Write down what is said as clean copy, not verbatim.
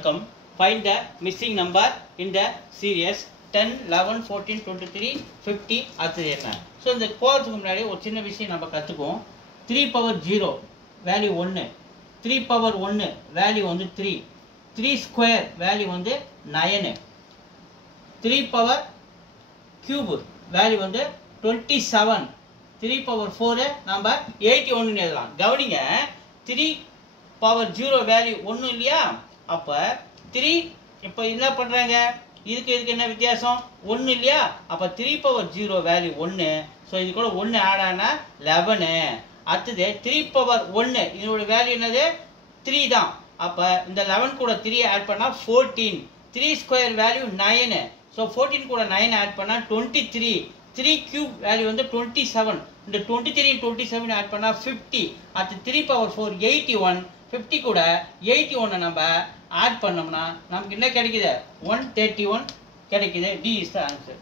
welcome. Find the missing number in the series 10, 11, 14, 23, 50 அடுத்தது என்ன? So இந்த போகிறதுக்கு முன்னாடி ஒரு சின்ன விஷயம் நம்ம கற்றுக்குவோம். 3 power 0 வேல்யூ 1, 3 power 1 வேல்யூ வந்து 3, 3 ஸ்கொயர் வேல்யூ வந்து 9, 3 power cube வேல்யூ வந்து 27, 3 power 4 நம்ம 81 எழுதலாம். கவனிங்க, 3 power 0 வேல்யூ 1 இல்லையா? அப்போ 3 இப்போ என்ன பண்ணுறாங்க, இதுக்கு என்ன வித்தியாசம்? 1 இல்லையா? அப்போ 3 power 0 வேல்யூ 1. ஸோ இது கூட 1 ஆட் ஆனால் 11. அடுத்தது 3 power 1 இதோட வேல்யூ என்னது? 3 தான். அப்போ இந்த 11 கூட 3 ஆட் பண்ணால் 14. 3 ஸ்கொயர் வேல்யூ 9. ஸோ 14 கூட 9 ஆட் பண்ணால் 23. 3 கியூப் வேல்யூ வந்து 27. இந்த 23 27 ஆட் பண்ணால் 50. அடுத்து 3 power 4 81. 50 கூட 81 நம்ம ஆட் பண்ணோம்னா நமக்கு என்ன கிடைக்குது? 131 கிடைக்குது. This is the answer.